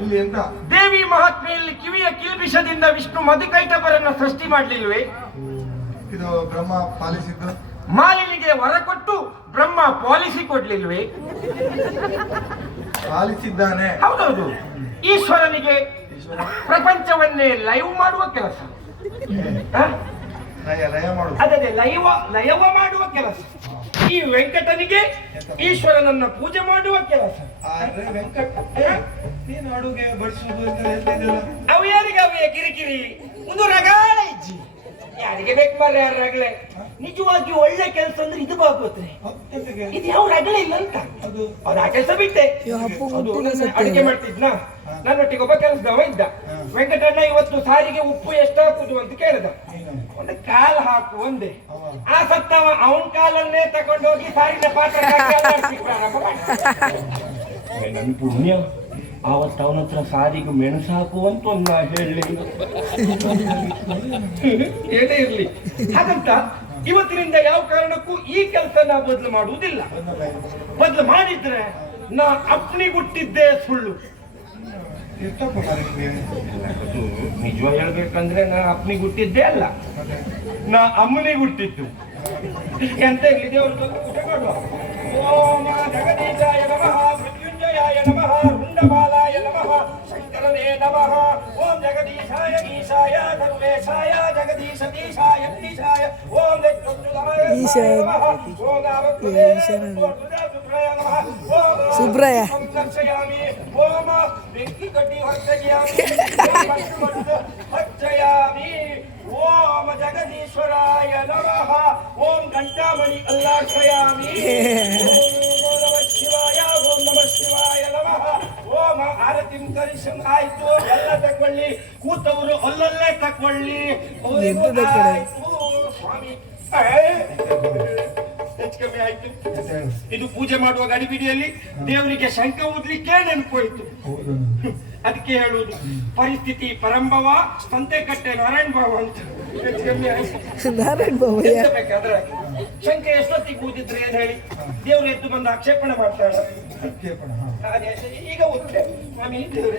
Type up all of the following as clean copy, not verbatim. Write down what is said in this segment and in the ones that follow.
ಎಲ್ಲಿ ಅಂತ? ದೇವಿ ಮಹಾತ್ಮೆಯಲ್ಲಿ ಕಿವಿಯ ಕಿಲ್ಬಿಷದಿಂದ ವಿಷ್ಣು ಮಧುಕೈಟಭರನ್ನ ಸೃಷ್ಟಿ ಮಾಡ್ಲಿಲ್ವೇ? ಇದು ಬ್ರಹ್ಮ ಪಾಲಿಸಿದ್ದು. ಮಾಲಿನಿಗೆ ವರ ಕೊಟ್ಟು ಬ್ರಹ್ಮ ಪಾಲಿಸಿ ಕೊಡ್ಲಿಲ್ವೇ? ಪಾಲಿಸಿದ್ದಾನೆ. ಹೌದೌದು. ಈಶ್ವರನಿಗೆ ಪ್ರಪಂಚವನ್ನೇ ಲೈವ್ ಮಾಡುವ ಕೆಲಸ. ಲಯ ಮಾಡುದು. ಅದೇ ಲಯವ ಮಾಡುವ ಕೆಲಸ. ಈ ವೆಂಕಟನಿಗೆ ಈಶ್ವರನನ್ನ ಪೂಜೆ ಮಾಡುವ ಕೆಲಸ. ವೆಂಕಟ ನೀನು ಅಡುಗೆ ಬಡಿಸುವುದು ಅಂತ ಹೇಳ್ತಿದ್ದಿಲ್ಲ. ಅವು ಯಾರಿಗೆ ಅವೇ ಕಿರಿಕಿರಿ? ಒಂದು ರಗಾಳ ಇಜ್ಜಿ ಯಾರಿಗೆ ಬೇಕು ಮಾರ್ರೆ ಯಾರು ರಗಳೆ? ನಿಜವಾಗಿ ಒಳ್ಳೆ ಕೆಲಸ ಅಂದ್ರೆ ಇದು ಬಾಗೋತ್ರೆ. ಇದು ಯಾವ ರಗಳೆ ಇಲ್ಲ ಅಂತ ಅದು ಆ ಕೆಲಸ ಬಿಟ್ಟೆ. ಅಡಿಗೆ ಮಾಡ್ತಿದ್ನ, ನನ್ನೊಟ್ಟಿಗೆ ಒಬ್ಬ ಕೆಲಸದವ ಇದ್ದ. ವೆಂಕಟಣ್ಣ ಇವತ್ತು ಸಾರಿಗೆ ಉಪ್ಪು ಎಷ್ಟು ಹಾಕುದು ಅಂತ ಕೇಳಿದ. ಒಂದು ಕಾಲು ಹಾಕು ಒಂದೇ. ಆ ಸತ್ತವ ಅವನ್ ಕಾಲನ್ನೇ ತಗೊಂಡೋಗಿ ಸಾರಿನ ಪಾತ್ರ ಪ್ರಾರಂಭ ಮಾಡಿದ. ನನ್ ಪುಣ್ಯ ಆವತ್ತು ಅವನ ಹತ್ರ ಸಾರಿಗೆ ಮೆಣಸು ಹಾಕುವಂತ ಒಂದು ಹೇಳಲಿಲ್ಲ. ಏನೇ ಇರ್ಲಿ, ಹಾಗಂತ ಇವತ್ತಿನಿಂದ ಯಾವ ಕಾರಣಕ್ಕೂ ಈ ಕೆಲಸ ನಾ ಬದಲು ಮಾಡುವುದಿಲ್ಲ. ಬದಲು ಮಾಡಿದ್ರೆ ನಾ ಅಪ್ನಿಗುಟ್ಟಿದ್ದೆ ಸುಳ್ಳು. ನಿಜವಾಗಿ ಹೇಳ್ಬೇಕಂದ್ರೆ ನಾ ಅಪ್ನಿಗುಟ್ಟಿದ್ದೆ ಅಲ್ಲ, ನಾ ಅಮ್ಮನಿಗುಟ್ಟಿದ್ದು. ಎಂತ ಇರ್ಲಿ, ದೇವರು ಊಟ ಮಾಡುವ. ಓಂ ಜಗದೀಶಾಯ ನಮಃ, ಮೃತ್ಯುಂಜಯಾಯ ನಮಃ, ರುಂಡಮಾಲಾಯ ನಮಃ, ಶಂಕರನೇ ನಮಃ. ಓಂ ಜಗದೀಶಾಯ ಈಶಾಯ ಧರ್ಮೇಶಾಯ ಜಗದೀಶ ದೀಶಾಯ ದೀಶಾಯ. ಓಂ ಜಗದ್ಗುರುದಾಯ ನಮಃ. ಓಂ ನಾಮಕೃತೆ ಸುಬ್ರಯ ನಮಃ. ಓಂ ಸುಬ್ರಯ ಸಂದರ್ಶಯಾಮಿ. ಓಂ ಬೆಂಕಿಗಡ್ಡಿ ಹೊರತೆಗೆಯಾಮಿ. ಹಚ್ಚಯಾಮಿ. ಓಂ ಜಗದೀಶ್ವರಾಯ ನಮಃ. ಓಂ ಘಂಟಾಮಣಿ ಅಲ್ಲಾಕ್ಷಯಾಮಿ. ಓಂ ನಮಃ ಶಿವಾಯ. ಓಂ ನಮಃ ಶಿವಾಯ ನಮಃ. ಓಂ ಆರತಿ ಕರಿಶಂ ಆಯ್ತು. ಎಲ್ಲ ತಕೊಳ್ಳಿ, ಕೂತವರು ಅಲ್ಲಲ್ಲೇ ತಕೊಳ್ಳಿ. ಸ್ವಾಮಿ ಹೆಚ್ಚು ಕಮ್ಮಿ ಆಯ್ತು. ಇದು ಪೂಜೆ ಮಾಡುವ ಗಡಿಬಿಡಿಯಲ್ಲಿ ದೇವರಿಗೆ ಶಂಕ ಊದ್ಲಿಕ್ಕೆ ನೆನಪೋಯ್ತು. ಅದಕ್ಕೆ ಹೇಳುವುದು ಪರಿಸ್ಥಿತಿ ಪರಂಭವ ಸಂತೆಕಟ್ಟೆ ನಾರಾಯಣ ಭಾವ ಅಂತ. ಹೆಚ್ಚು ಕಮ್ಮಿ ಆಯ್ತು. ನಾರಾಯಣ ಭಾವ ಬೇಕಾದ್ರೆ ಶಂಕ ಎಷ್ಟೊತ್ತಿಗೆ ಊದಿದ್ರೆ ಏನ್ ಹೇಳಿ? ದೇವ್ರು ಎದ್ದು ಬಂದು ಆಕ್ಷೇಪಣೆ ಮಾಡ್ತಾಳೆ. ಈಗ ಉತ್ತರೆ ಸ್ವಾಮಿ ದೇವ್ರೆ.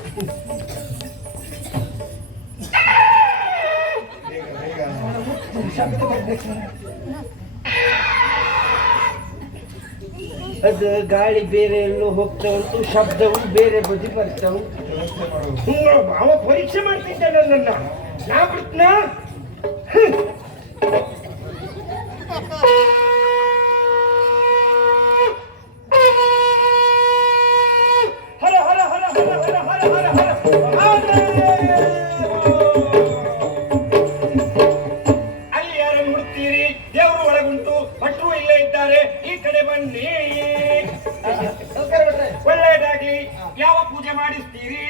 ಅದು ಗಾಳಿ ಬೇರೆ ಎಲ್ಲೋ ಹೋಗ್ತಾ ಉಂಟು, ಶಬ್ದವು ಬೇರೆ ಬದಿ ಬರ್ತಾ ಉಂಟು. ಅವ ಪರೀಕ್ಷೆ ಮಾಡ್ತಿದ್ದೆ ನನ್ನನ್ನ. ನಾ ಬಿಡ್ತನ ಹರ ಹರ ಹರ ಹರ ಹರ ಹರ ಹರ ಹರ. ಅಲ್ಲಿ ಯಾರನ್ನು ಹುಡುಕ್ತೀರಿ? ದೇವರು ಒಳಗುಂಟು, ಭಟ್ರು ಇಲ್ಲೇ ಇದ್ದಾರೆ, ಈ ಕಡೆ ಬನ್ನಿ. ಒಳ್ಳೆಯದಾಗಿ. ಯಾವ ಪೂಜೆ ಮಾಡಿಸ್ತೀರಿ?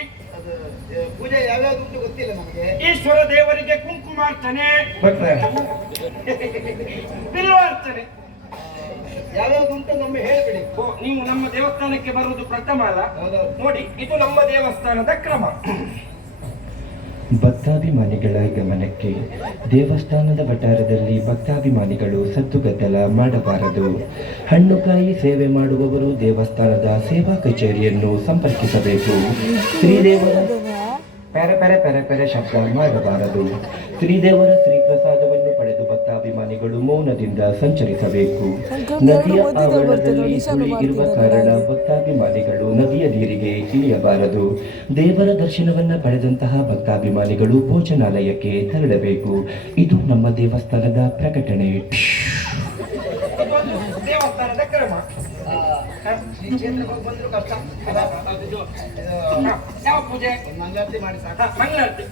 ಪೂಜೆ ಯಾವ್ಯಾವ್ದು ಗೊತ್ತಿಲ್ಲ ನಮಗೆ. ಈಶ್ವರ ದೇವರಿಗೆ ಕುಂಕುಮಾರ್ಚನೆ, ಬಿಲ್ವಾರ್ಚನೆ ಯಾವ್ಯಾವ್ದು ಉಂಟು ನಮಗೆ ಹೇಳ್ಬಿಡಿ. ನೀವು ನಮ್ಮ ದೇವಸ್ಥಾನಕ್ಕೆ ಬರುವುದು ಪ್ರಥಮ ಅಲ್ಲ? ನೋಡಿ, ಇದು ನಮ್ಮ ದೇವಸ್ಥಾನದ ಕ್ರಮ. ಭಕ್ತಾಭಿಮಾನಿಗಳ ಗಮನಕ್ಕೆ, ದೇವಸ್ಥಾನದ ವಠಾರದಲ್ಲಿ ಭಕ್ತಾಭಿಮಾನಿಗಳು ಸದ್ದುಗದ್ದಲ ಮಾಡಬಾರದು. ಹಣ್ಣುಕಾಯಿ ಸೇವೆ ಮಾಡುವವರು ದೇವಸ್ಥಾನದ ಸೇವಾ ಕಚೇರಿಯನ್ನು ಸಂಪರ್ಕಿಸಬೇಕು. ಶ್ರೀದೇವರ ಪೆರೆ ಪೆರೆ ಪೆರೆ ಪೆರೆ ಶಬ್ದ ಮಾಡಬಾರದು. ಶ್ರೀದೇವರ ಶ್ರೀಪ್ರಸಾದವನ್ನು ಪಡೆದು ಭಕ್ತಾಭಿಮಾನಿಗಳು ಮೌನದಿಂದ ಸಂಚರಿಸಬೇಕು. ನದಿಯ ಆವರಣದಲ್ಲಿ ಹುಳಿ ಇರುವ ಕಾರಣ ಭಕ್ತಾಭಿಮಾನಿಗಳು ನದಿಯ ನೀರಿಗೆ ಇಳಿಯಬಾರದು. ದೇವರ ದರ್ಶನವನ್ನ ಪಡೆದಂತಹ ಭಕ್ತಾಭಿಮಾನಿಗಳು ಭೋಜನಾಲಯಕ್ಕೆ ತೆರಳಬೇಕು. ಇದು ನಮ್ಮ ದೇವಸ್ಥಾನದ ಪ್ರಕಟಣೆ. ದೇವಸ್ಥಾನದ ಕ್ರಮ. ಕ್ಷೇತ್ರಕ್ಕೆ ಬಂದ್ರು ಕಷ್ಟ. ಯಾವ ಪೂಜೆ? ಮಂಗಳಾರತಿ ಮಾಡಿ ಸಾಕು. ಮಂಗಳಾರತಿ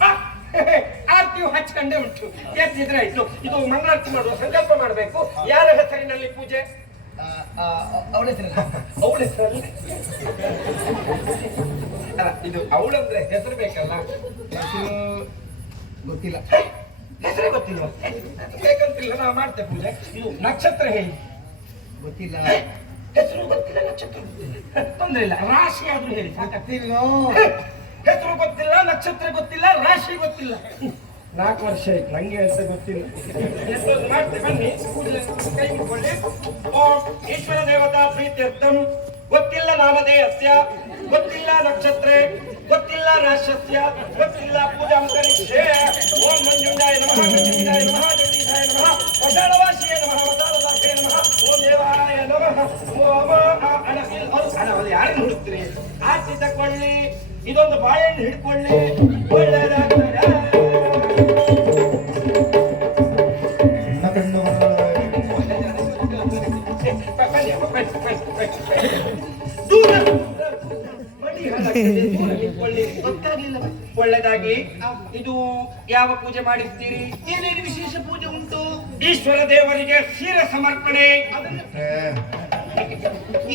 ಆರತಿಯು ಹಚ್ಕೊಂಡೇ ಉಂಟು. ಎತ್ತಿದ್ರೆ ಆಯ್ತು. ಇದು ಮಂಗಳಾರತಿ ಮಾಡುವ ಸಂಕಲ್ಪ ಮಾಡಬೇಕು. ಯಾರ ಹೆಸರಿನಲ್ಲಿ ಪೂಜೆ? ಅವಳ ಹೆಸರಲ್ಲ. ಅವಳ ಹೆಸರಲ್ಲಿ ಇದು ಅವಳಂದ್ರೆ ಹೆಸರು ಬೇಕಲ್ಲ. ಗೊತ್ತಿಲ್ಲ. ಹೆಸರೇ ಗೊತ್ತಿಲ್ಲ. ಬೇಕಂತಿಲ್ಲ, ನಾವು ಮಾಡ್ತೇವೆ ಪೂಜೆ. ಇದು ನಕ್ಷತ್ರ ಹೇಳಿ? ಗೊತ್ತಿಲ್ಲ. ಹೆಸರು ಗೊತ್ತಿಲ್ಲ, ನಕ್ಷತ್ರ ಗೊತ್ತಿಲ್ಲ, ತೊಂದ್ರೆ ಇಲ್ಲ. ರಾಶಿ ಆದ್ರೂ ಹೇಳಿ ಸಾಕಾಗ್ತಿಲ್ಲ. ಹೆಸರು ಗೊತ್ತಿಲ್ಲ, ನಕ್ಷತ್ರ ಗೊತ್ತಿಲ್ಲ, ರಾಶಿ ಗೊತ್ತಿಲ್ಲ. 4 ವರ್ಷ ಆಯ್ತು ನಂಗೆ ಅಂತ ಗೊತ್ತಿಲ್ಲ. ಮಾಡ್ತೇವೆ ಬನ್ನಿ. ಕೂಡಲೇ ಕೈ ಮುಟ್ಕೊಳ್ಳಿ. ಓಂ ಈಶ್ವರ ದೇವತಾ ಪ್ರೀತ್ಯರ್ಥಂ. ಗೊತ್ತಿಲ್ಲ ನಾಮಧೇಯಸ್ಯ, ಗೊತ್ತಿಲ್ಲ ನಕ್ಷತ್ರ, ಗೊತ್ತಿಲ್ಲ ಶಸ್ಯ ಗೊತ್ತಿಲ್ಲ ಪೂಜಾಂ ಕರಿಷ್ಯೆ. ಓಂ ಮಂಜುಂಡಾಯ ನಮಃ, ಮಂಜುಂಡಾಯ ನಮಃ, ಜಗದೀಶಾಯ ನಮಃ, ವಸಾಳವಾಸಿಯೇ ನಮಃ, ವಸಾಳದಾಸೇ ನಮಃ, ಓಂ ದೇವಾಯ ನಮಃ. ಓಂ ಅದು ಯಾರನ್ನು ಹುಡುಕ್ತೀರಿ? ಆಚೆ ತಕೊಳ್ಳಿ, ಇದೊಂದು ಬಾಳೆಹಣ್ಣು ಹಿಡ್ಕೊಳ್ಳಿ, ಒಳ್ಳೆಯದಾಗ್ತದೆ. ದೂರ ಮಡಿ ಹಾಳಾಗ್ತದೆ, ದೂರ ನಿಂತ್ಕೊಳ್ಳಿ. ಒಳ್ಳೆದಾಗಿ. ಇದು ಯಾವ ಪೂಜೆ ಮಾಡಿರ್ತೀರಿ? ಏನೇನು ವಿಶೇಷ ಪೂಜೆ ಉಂಟು? ಈಶ್ವರ ದೇವರಿಗೆ ಸೀರೆ ಸಮರ್ಪಣೆ.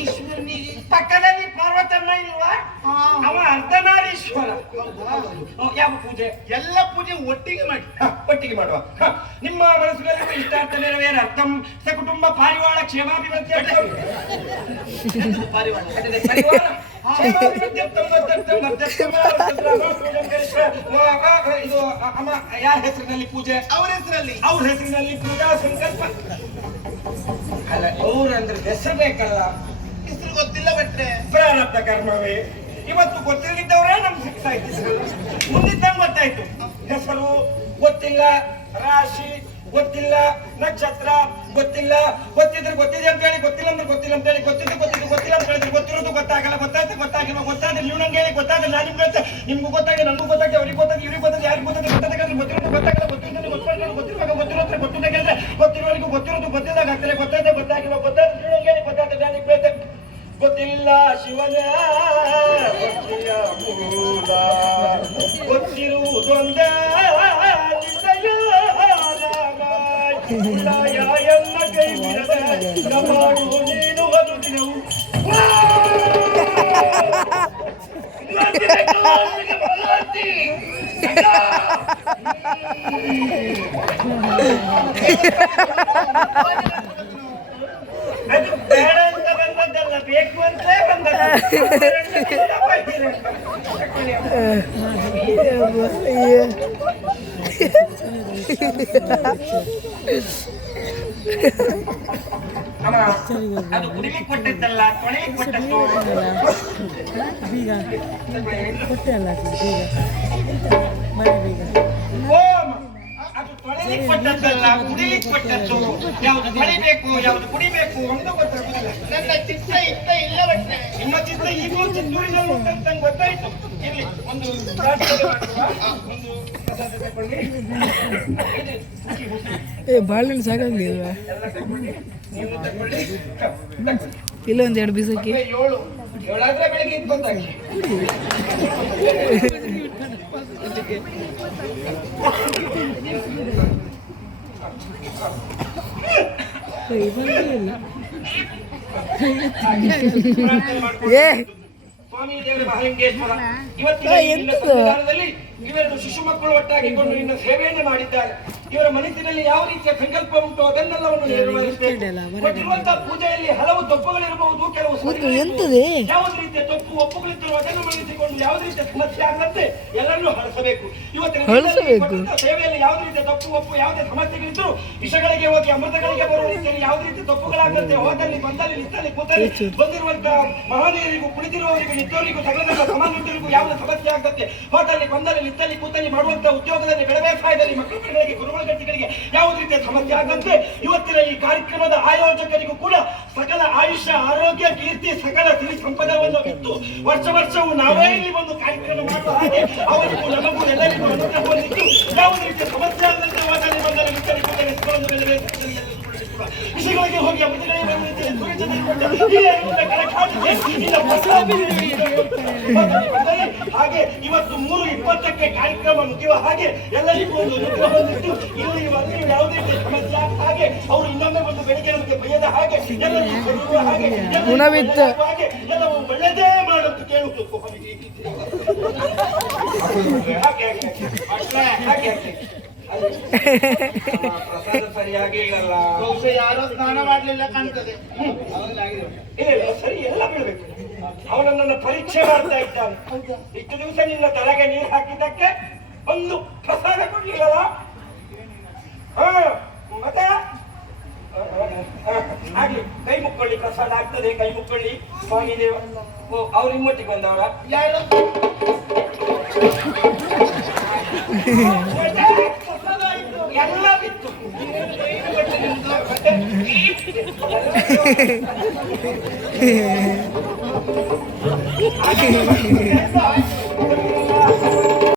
ಈಶ್ವರನಿಗೆ ಪಕ್ಕದಲ್ಲಿ ಪಾರ್ವತಮ್ಮ ಇಲ್ವಾ? ಅವ ಅರ್ಧನಾರೀಶ್ವರ. ಯಾವ ಪೂಜೆ? ಎಲ್ಲ ಪೂಜೆ ಒಟ್ಟಿಗೆ ಮಾಡಿ. ಒಟ್ಟಿಗೆ ಮಾಡುವ. ನಿಮ್ಮ ಮನಸ್ಸಿನಲ್ಲಿ ಇಷ್ಟಾರ್ಥ ನೆರವೇರ ಅರ್ಥಂ ಸಕುಟುಂಬ ಪಾರಿವಾಳ ಕ್ಷೇಮಾಭಿವೃದ್ಧಿ ಅರ್ಥಂ. ಪಾರಿವಾಳ ಅದೇ ಪರಿವಾರ ಕ್ಷೇಮಾಭಿವೃದ್ಧಿ ಅರ್ಥಂ ಅರ್ಥಂ ಅರ್ಥಂ ಇದು ಅಮ್ಮ ಯಾರ ಹೆಸರಿನಲ್ಲಿ ಪೂಜೆ? ಅವರ ಹೆಸರಲ್ಲಿ. ಅವ್ರ ಹೆಸರಿನಲ್ಲಿ ಪೂಜಾ ಸಂಕಲ್ಪ. ಅಲ್ಲ, ಅವ್ರಂದ್ರೆ ಹೆಸರು ಬೇಕಲ್ಲ. ಹೆಸರು ಗೊತ್ತಿಲ್ಲ ಬಿಟ್ರೆ ಪ್ರಾರಬ್ಧ ಕರ್ಮವೇ. ಇವತ್ತು ಗೊತ್ತಿಲ್ಲದಿದ್ದವರೇ ನಮ್ಗೆ ಸಿಗ್ತಾ ಇತ್ತು, ಮುಂದಿದ್ದಂಗೆ ಗೊತ್ತಾಯ್ತು. ಹೆಸರು ಗೊತ್ತಿಲ್ಲ, ರಾಶಿ ಗೊತ್ತಿಲ್ಲ, ನಕ್ಷತ್ರ ಗೊತ್ತಿಲ್ಲ. ಗೊತ್ತಿದ್ರೆ ಗೊತ್ತಿದೆ ಅಂತ ಹೇಳಿ, ಗೊತ್ತಿಲ್ಲ ಅಂದ್ರೆ ಗೊತ್ತಿಲ್ಲ ಅಂತ ಹೇಳಿ, ಗೊತ್ತಿದ್ದು ಗೊತ್ತಿಲ್ಲ ಅಂತ ಹೇಳಿದ್ರೆ ಗೊತ್ತಿರೋದು ಗೊತ್ತಾಗಲ್ಲ, ಗೊತ್ತಾಯ್ತು ಗೊತ್ತಾಗಿಲ್ಲ. ಗೊತ್ತಾದ್ರೆ ನೀವು ನಂಗೆ ಹೇಳಿ, ಗೊತ್ತಾದ್ರೆ ನಾನು ನಿಮ್ಗೆ ಹೇಳ್ತೆ, ನಿಮ್ಗೂ ಗೊತ್ತಾಗಿ ನನಗೂ ಗೊತ್ತಾಗಿ, ಅವ್ರಿಗೆ ಗೊತ್ತಾಗಿ ಇವ್ರಿಗೆ ಗೊತ್ತಾಗಿ, ಯಾರಿಗೆ ಗೊತ್ತಾಗಿ ಗೊತ್ತಾಗಲ್ಲ. ಗೊತ್ತಿರೋದು ಗೊತ್ತಾಗಲ್ಲ, ಗೊತ್ತಿರೋದು ಗೊತ್ತಿರೋದು ಗೊತ್ತಿರುವಾಗ ಗೊತ್ತಿರೋದ್ರೆ ಗೊತ್ತಿದ್ದ ಕೇಳಿದ್ರೆ ಗೊತ್ತಿರೋರಿಗೂ ಗೊತ್ತಿರೋದು ಗೊತ್ತಿದ್ದಾಗ ಆಗ್ತದೆ. ಗೊತ್ತಾಯ್ತೆ ಗೊತ್ತಾಗಿಲ್ಲ, ಗೊತ್ತಾದ್ರೆ ನೀವು ನಂಗೆ ಹೇಳಿ, ಗೊತ್ತಾಗ್ತದೆ ನನಗೆ ಹೇಳ್ತೆ. ಗೊತ್ತಿಲ್ಲ ಶಿವನ ಭಕ್ತಿಯ ಮೂಲ, ಗೊತ್ತಿರುವುದೊಂದ ಎಲ್ಲ ಕೈ ಬಿಡದ ಮಾಡು ನೀನು ಒಂದು ದಿನವು. ಅದು ಬೇಡ ಅಂತ ಬಂದದ್ದಲ್ಲ, ಬೇಕು ಅಂತ ಬಂದದ್ದು. ಅಮ್ಮ, ಅದು ಕುಡಿಲಿಕ್ಕೆ ಕೊಟ್ಟದ್ದಲ್ಲ, ತೊಳೆಗೆ ಕೊಟ್ಟದ್ದು. ಓಂ, ಅದು ತೊಳೆಲಿಕ್ಕೆ ಕೊಟ್ಟದ್ದಲ್ಲ, ಕುಡಿಲಿಕ್ಕೆ ಕೊಟ್ಟದ್ದು. ಯಾವುದು ತೊಳಿಬೇಕು, ಯಾವುದು ಕುಡಿಬೇಕು ಒಂದು ಗೊತ್ತಾಗುದಿಲ್ಲ. ನನ್ನ ಚಿತ್ತ ಇತ್ತ ಇಲ್ಲ ಬಿಟ್ರೆ ನಿಮ್ಮ ಚಿತ್ತ ಈಗಲೂ ಚಿತ್ತೂರಿನಲ್ಲಿ ಉಂಟಂತ ನಂಗೆ ಗೊತ್ತಾಯ್ತು. ಇಲ್ಲಿ ಒಂದು ಪ್ರಾರ್ಥನೆ ಮಾಡುವ, ಒಂದು ಪ್ರಸಾದ ತಗೊಳ್ಳಿ. ಬಾಳೆಹಣ್ಣು ಸಾಕಾಗಿಲ್ವಾ? ಎಲ್ಲ ತಗೊಳ್ಳಿ, ನೀವು ತಗೊಳ್ಳಿ. ಇಲ್ಲ ಒಂದು 2 ಬೀಸಕ್ಕೆ 7 ಆದ್ರೆ ಬೆಳಿಗ್ಗೆ ಇದು ಬಂದಾಗಿ. ಸ್ವಾಮಿ ದೇವರ ಮಹಾಲಿಂಗೇಶ್ವರ ಇವತ್ತಿನ ಸಂವಿಧಾನದಲ್ಲಿ ಇವೆರಡು ಶಿಶು ಮಕ್ಕಳು ಒಟ್ಟಾಗಿಕೊಂಡು ಇನ್ನು ಸೇವೆಯನ್ನು ಮಾಡಿದ್ದಾರೆ. ಇವರ ಮನಸ್ಸಿನಲ್ಲಿ ಯಾವ ರೀತಿಯ ಸಂಕಲ್ಪ ಉಂಟು ಅದನ್ನೆಲ್ಲವನ್ನು ನೆರವೇರಿಸಬೇಕು. ಕೊಟ್ಟಿರುವಂತಹ ಪೂಜೆಯಲ್ಲಿ ಹಲವು ತಪ್ಪುಗಳಿರಬಹುದು, ಕೆಲವು ಯಾವುದೇ ರೀತಿಯ ತಪ್ಪು ಒಪ್ಪುಗಳಿದ್ದರೂ ಅದನ್ನು ಮನಸ್ಸಿಕೊಂಡು ಯಾವುದೇ ರೀತಿಯ ಸಮಸ್ಯೆ ಆಗದಂತೆ ಎಲ್ಲರನ್ನೂ ಹಳಸಬೇಕು. ಇವತ್ತಿನ ಸೇವೆಯಲ್ಲಿ ಯಾವುದೇ ರೀತಿಯ ತಪ್ಪು ಒಪ್ಪು ಯಾವುದೇ ಸಮಸ್ಯೆಗಳಿದ್ದರೂ ವಿಷಗಳಿಗೆ ಹೋಗಿ ಅಮೃತಗಳಿಗೆ ಬರುವ ರೀತಿಯಲ್ಲಿ ಯಾವುದೇ ರೀತಿಯ ತಪ್ಪುಗಳಾಗದಂತೆ ಹೋದಲ್ಲಿ ಬಂದಲ್ಲಿ ನಿಂತಲ್ಲಿ ಕೂತಲ್ಲಿ ಬಂದಿರುವಂತಹ ಮಹನೀಯರಿಗೂ ಕುಳಿತಿರುವವರಿಗೂ ನಿಂತವರಿಗೂ ಸಕಲ ಸಮಾನರಿಗೂ ಯಾವುದೇ ಸಮಸ್ಯೆ ಆಗದಂತೆ ಹೋದಲ್ಲಿ ಬಂದಲ್ಲಿ ನಿಂತಲ್ಲಿ ಕೂತಲ್ಲಿ ಮಾಡುವಂತಹ ಉದ್ಯೋಗದಲ್ಲಿ ಬೆಳಬೇಸಾಯದಲ್ಲಿ ಮಕ್ಕಳುಗಳಿಗೆ ಗುರುಗಳ ಗಟ್ಟಿಗಳಿಗೆ ಯಾವುದೇ ರೀತಿಯ ಸಮಸ್ಯೆ ಆಗದಂತೆ ಇವತ್ತಿನ ಈ ಕಾರ್ಯಕ್ರಮದ ಆಯೋಜಕರಿಗೂ ಕೂಡ ಸಕಲ ಆಯುಷ್ಯ ಆರೋಗ್ಯ ಕೀರ್ತಿ ಸಕಲ ಸಿರಿ ಸಂಪದವನ್ನು ಬಿಟ್ಟು ವರ್ಷವೂ ನಾವೇ ಇಲ್ಲಿ ಒಂದು ಕಾರ್ಯಕ್ರಮ ಮಾಡುವ ಹಾಗೆ ಅವರಿಗೂ ನಮಗೂ ಎಲ್ಲರಿಗೂ ಅನುಗ್ರಹವಾಗಿದ್ದು ಯಾವುದೇ ರೀತಿಯ ಸಮಸ್ಯೆ ಆಗದಂತೆ ಹೋದಲ್ಲಿ ಬಂದಲ್ಲಿ ನಿಂತಲ್ಲಿ ಕೂತಲ್ಲಿ ವಿಷಯಗಳಿಗೆ ಹೋಗಿ ಹಾಗೆ ಇವತ್ತು 3:20ಕ್ಕೆ ಕಾರ್ಯಕ್ರಮ ಮುಗಿಯುವ ಹಾಗೆ ಎಲ್ಲರಿಗೂ ಒಂದು ಅನುಗ್ರಹ ಬಂದಿತ್ತು. ಇಲ್ಲಿ ಯಾವುದೇ ರೀತಿಯ ಸಮಸ್ಯೆ ಆಗ ಹಾಗೆ ಅವರು ಇನ್ನೊಮ್ಮೆ ಒಂದು ಬೆಳಿಗ್ಗೆ ನಮಗೆ ಭಯದ ಹಾಗೆ ಎಲ್ಲರಿಗೂ ಕೊಡುವ ಹಾಗೆ ಎಲ್ಲವೂ ಒಳ್ಳೆದೇ ಮಾಡುತ್ತ ಕೇಳುವುದು ಪ್ರಸಾದ ಸರಿಯಾಗಿ ಇಲ್ಲಲ್ಲ, ಬಹುಶಃ ಯಾರೋ ಸ್ನಾನ ಮಾಡ್ಲಿಲ್ಲ ಕಾಣ್ತದೆ. ಇಲ್ಲ ಸರಿ ಎಲ್ಲ ಬಿಡ್ಬೇಕು. ಅವನನ್ನ ಪರೀಕ್ಷೆ ಮಾಡ್ತಾ ಇದ್ದಾನೆ. ಇಷ್ಟು ದಿವಸ ನಿನ್ನ ತಲೆಗೆ ನೀರು ಹಾಕಿದ್ದಕ್ಕೆ ಒಂದು ಪ್ರಸಾದ ಕೊಡ್ಲಿಲ್ಲಲ್ಲ. ಮತ್ತೆ ಆಗ್ಲಿ ಕೈ ಮುಕ್ಕೊಳ್ಳಿ, ಪ್ರಸಾದ ಆಗ್ತದೆ, ಕೈ ಮುಕ್ಕೊಳ್ಳಿ. ಸ್ವಾಮಿ ದೇವ ಅವ್ರ ನಿಮ್ಮೊಟ್ಟಿಗೆ ಬಂದವರ ಯಾರು ಎಲ್ಲ ಬಿತ್ತು. ಆಯ್ತು.